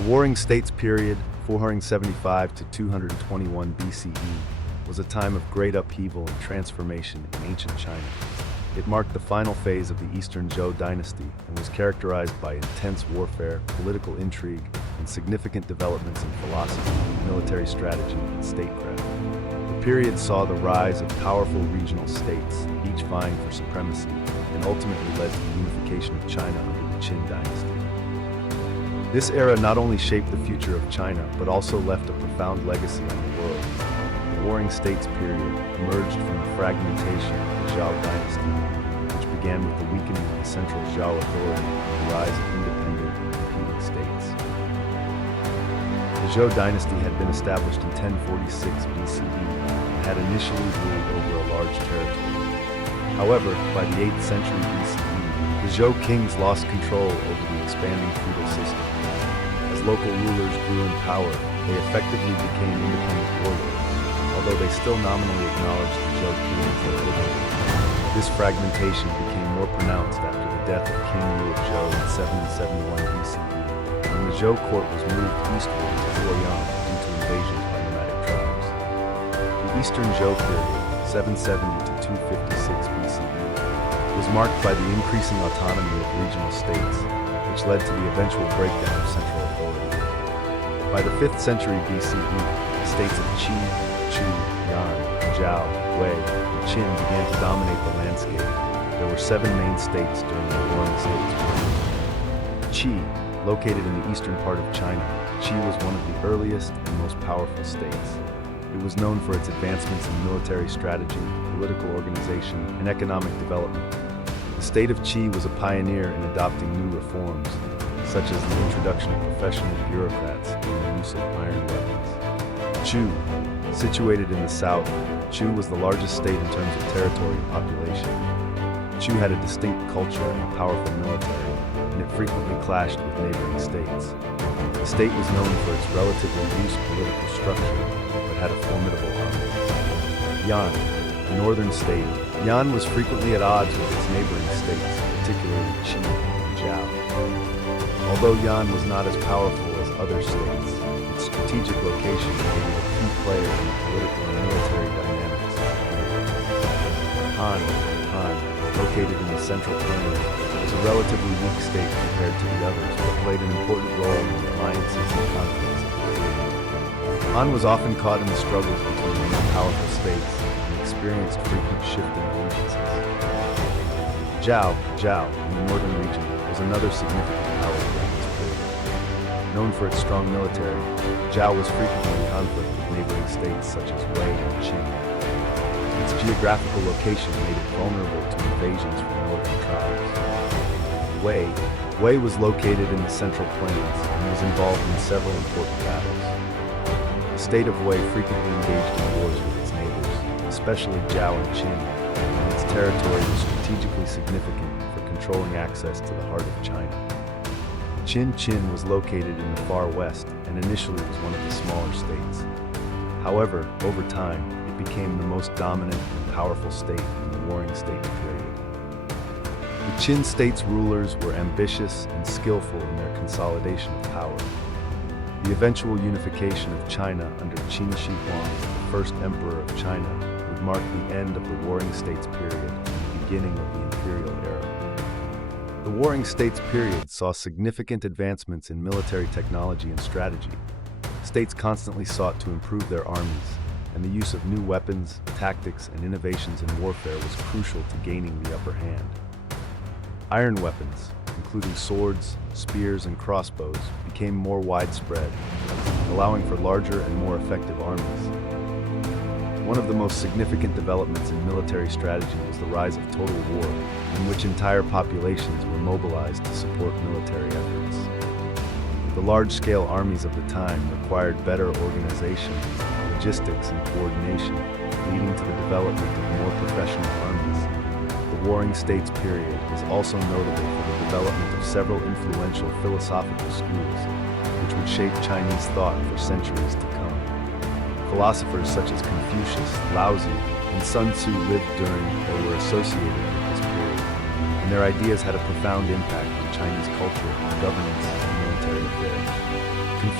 The Warring States period, 475 to 221 BCE, was a time of great upheaval and transformation in ancient China. It marked the final phase of the Eastern Zhou dynasty and was characterized by intense warfare, political intrigue, and significant developments in philosophy, military strategy, and statecraft. The period saw the rise of powerful regional states, each vying for supremacy, and ultimately led to the unification of China under the Qin dynasty. This era not only shaped the future of China, but also left a profound legacy on the world. The Warring States period emerged from the fragmentation of the Zhou dynasty, which began with the weakening of the central Zhou authority and the rise of independent and competing states. The Zhou dynasty had been established in 1046 BCE and had initially ruled over a large territory. However, by the 8th century BCE, the Zhou kings lost control over the expanding feudal system. As local rulers grew in power, they effectively became independent warlords, although they still nominally acknowledged the Zhou king as their overlord. This fragmentation became more pronounced after the death of King Yu of Zhou in 771 BCE, when the Zhou court was moved eastward to Luoyang due to invasions by nomadic tribes. The Eastern Zhou period, 770 to 256 BCE, was marked by the increasing autonomy of regional states, which led to the eventual breakdown of central authority. By the 5th century BCE, the states of Qi, Chu, Yan, Zhao, Wei, and Qin began to dominate the landscape. There were 7 main states during the Warring States period. Qi, located in the eastern part of China, Qi was one of the earliest and most powerful states. It was known for its advancements in military strategy, political organization, and economic development. The state of Qi was a pioneer in adopting new reforms, such as the introduction of professional bureaucrats and the use of iron weapons. Chu, situated in the south, Chu was the largest state in terms of territory and population. Chu had a distinct culture and a powerful military, and it frequently clashed with neighboring states. The state was known for its relatively loose political structure, but had a formidable army. Yan, a northern state, Yan was frequently at odds with its neighboring states, particularly Qi and Zhao. Although Yan was not as powerful as other states, its strategic location made it a key player in the political and military dynamics of the period. Han, located in the central plains, was a relatively weak state compared to the others, but played an important role in the alliances and conflicts of the period. Han was often caught in the struggles between the more powerful states and experienced frequent shifting allegiances. Zhao, in the northern region, was another significant power during this period. Known for its strong military, Zhao was frequently in conflict with neighboring states such as Wei and Qin. Its geographical location made it vulnerable to invasions from northern tribes. Wei was located in the central plains and was involved in several important battles. The state of Wei frequently engaged in wars with its neighbors, especially Zhao and Qin, and its territory was strategically significant for controlling access to the heart of China. Qin was located in the far west and initially was one of the smaller states. However, over time, it became the most dominant and powerful state in the Warring States period. The Qin state's rulers were ambitious and skillful in their consolidation of power. The eventual unification of China under Qin Shi Huang, the first emperor of China, would mark the end of the Warring States period and the beginning of the imperial era. The Warring States period saw significant advancements in military technology and strategy. States constantly sought to improve their armies, and the use of new weapons, tactics, and innovations in warfare was crucial to gaining the upper hand. Iron weapons, including swords, spears, and crossbows, became more widespread, allowing for larger and more effective armies. One of the most significant developments in military strategy was the rise of total war, in which entire populations were mobilized to support military efforts. The large-scale armies of the time required better organization, logistics, and coordination, leading to the development of more professional armies. The Warring States period is also notable for the development of several influential philosophical schools, which would shape Chinese thought for centuries to come. Philosophers such as Confucius, Laozi, and Sun Tzu lived during or were associated with this period, and their ideas had a profound impact on Chinese culture, governance, and military affairs.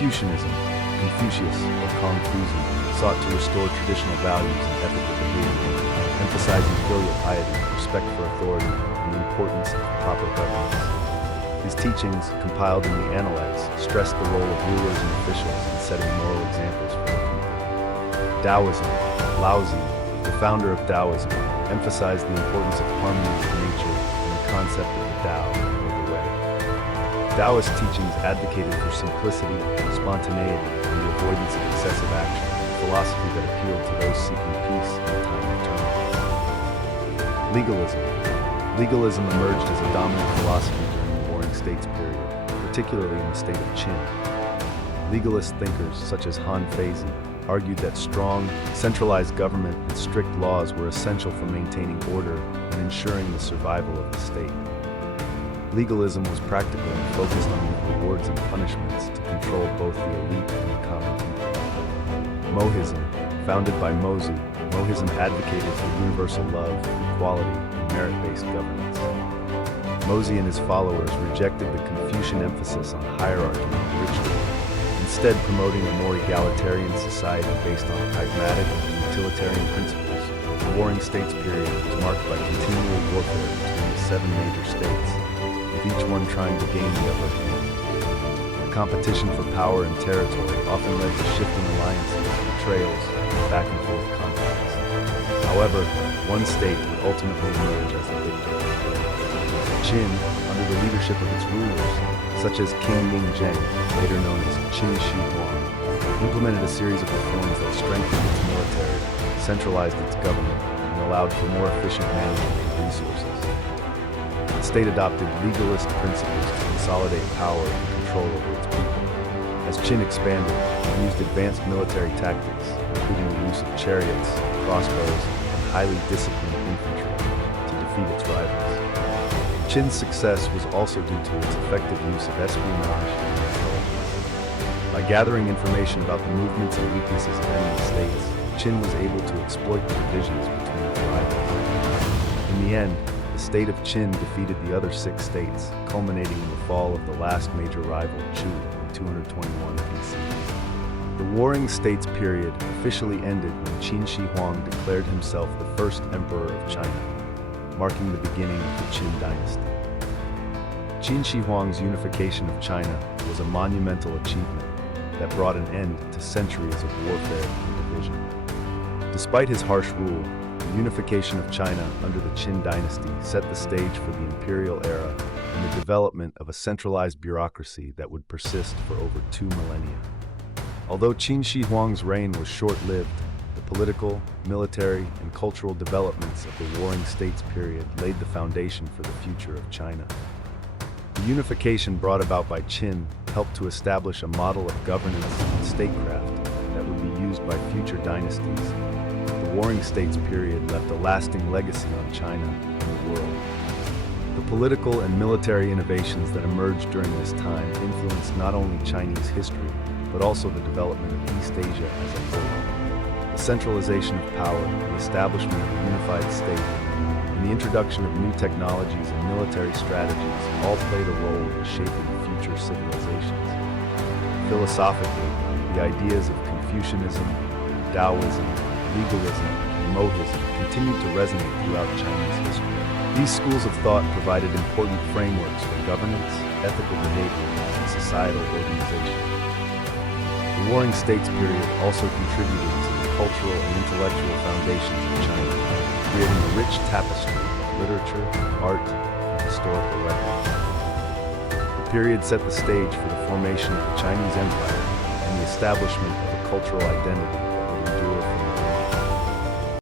Confucianism, Confucius, or Confucius, sought to restore traditional values and ethical behavior, emphasizing filial piety, respect for authority, and the importance of proper governance. His teachings, compiled in the Analects, stressed the role of rulers and officials in setting moral examples for the people. Taoism, Laozi, the founder of Taoism, emphasized the importance of harmony with nature and the concept of the Tao, or the way. Taoist teachings advocated for simplicity, spontaneity, and the avoidance of excessive action, a philosophy that appealed to those seeking peace in a time of turmoil. Legalism. Legalism emerged as a dominant philosophy during the Warring States period, particularly in the state of Qin. Legalist thinkers such as Han Feizi argued that strong, centralized government and strict laws were essential for maintaining order and ensuring the survival of the state. Legalism was practical and focused on rewards and punishments to control both the elite and the common people. Mohism, founded by Mozi, Mohism advocated for universal love, equality, and merit-based governance. Mozi and his followers rejected the Confucian emphasis on hierarchy and ritual, instead promoting a more egalitarian society based on pragmatic and utilitarian principles. The Warring States period was marked by continual warfare between the 7 major states, with each one trying to gain the upper hand. The competition for power and territory often led to shifting alliances, betrayals, and back-and-forth conflicts. However, one state would ultimately emerge as the victor. Qin, under the leadership of its rulers, such as King Ming-Zheng, later known as Qin Shi Huang, implemented a series of reforms that strengthened its military, centralized its government, and allowed for more efficient management of resources. The state adopted legalist principles to consolidate power and control over its people. As Qin expanded, it used advanced military tactics, including the use of chariots, crossbows, and highly disciplined infantry, to defeat its rivals. Qin's success was also due to its effective use of espionage and intelligence. By gathering information about the movements and weaknesses of enemy states, Qin was able to exploit the divisions between its rivals. In the end, the state of Qin defeated the other 6 states, culminating in the fall of the last major rival, Chu, in 221 BC. The Warring States period officially ended when Qin Shi Huang declared himself the first emperor of China, marking the beginning of the Qin dynasty. Qin Shi Huang's unification of China was a monumental achievement that brought an end to centuries of warfare and division. Despite his harsh rule, the unification of China under the Qin dynasty set the stage for the imperial era and the development of a centralized bureaucracy that would persist for over 2 millennia. Although Qin Shi Huang's reign was short-lived, the political, military, and cultural developments of the Warring States period laid the foundation for the future of China. The unification brought about by Qin helped to establish a model of governance and statecraft that would be used by future dynasties. The Warring States period left a lasting legacy on China and the world. The political and military innovations that emerged during this time influenced not only Chinese history, but also the development of East Asia as a whole. The centralization of power, the establishment of a unified state, and the introduction of new technologies and military strategies all played a role in shaping future civilizations. Philosophically, the ideas of Confucianism, Taoism, legalism, and Mohism continued to resonate throughout Chinese history. These schools of thought provided important frameworks for governance, ethical behavior, and societal organization. The Warring States period also contributed to the cultural and intellectual foundations of China, creating a rich tapestry of literature, art, and historical records. The period set the stage for the formation of the Chinese Empire and the establishment of a cultural identity that would endure